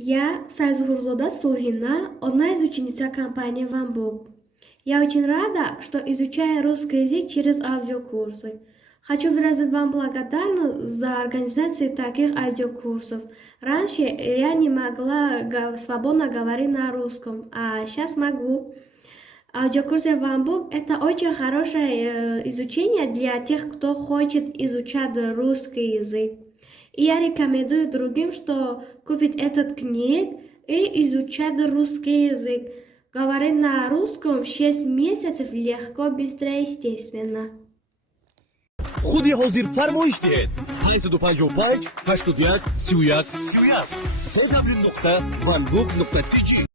Я Сайзухурзода Сухина, одна из учениц компании «Вамбук». Я очень рада, что изучаю русский язык через аудиокурсы. Хочу выразить вам благодарность за организацию таких аудиокурсов. Раньше я не могла свободно говорить на русском, а сейчас могу. Аудиокурсы «Вамбук» — это очень хорошее изучение для тех, кто хочет изучать русский язык. И я рекомендую другим, что купить этот книг и изучать русский язык. Говорить на русском 6 месяцев легко, быстро и естественно. худи ҳозир фармоиш диҳед 855 81 31 31 www.vanbook.tg